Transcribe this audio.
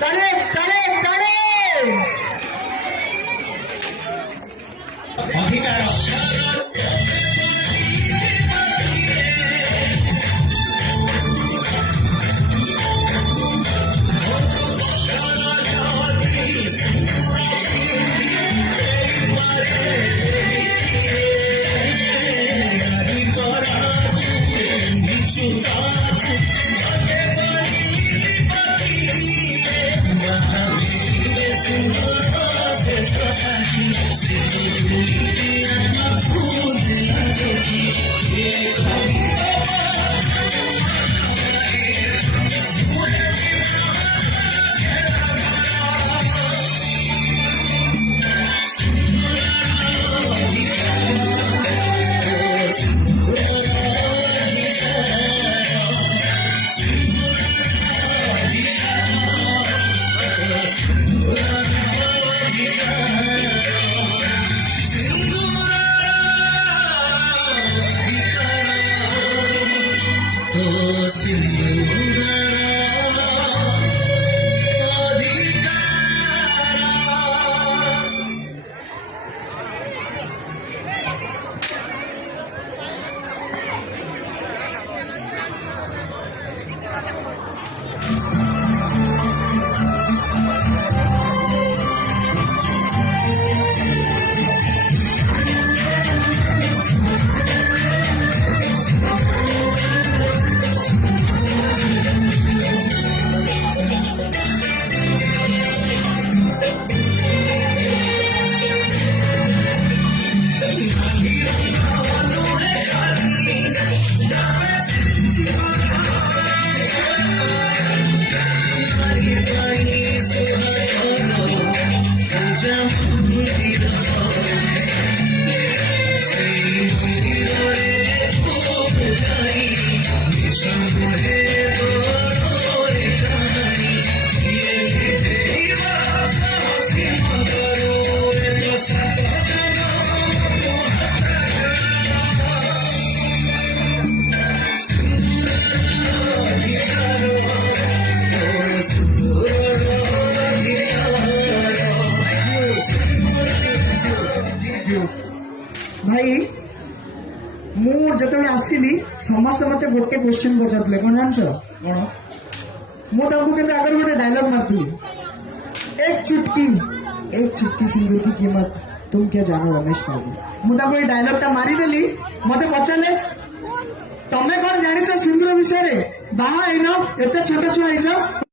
তালে তালে তালে অধিকার भाई मु जिते आसली समस्त मत गोटे क्वेश्चन पचारे कौन जान कौन मुझे आगे गोटे डायलॉग मारती एक चुटकी सिंदूर की कीमत तुम क्या जानो रमेश बाबू मुझे डायलॉग टा मारिदेली मत पचारे तमें कौन जान सिंदूर विषय बाहा एत छोट छुआ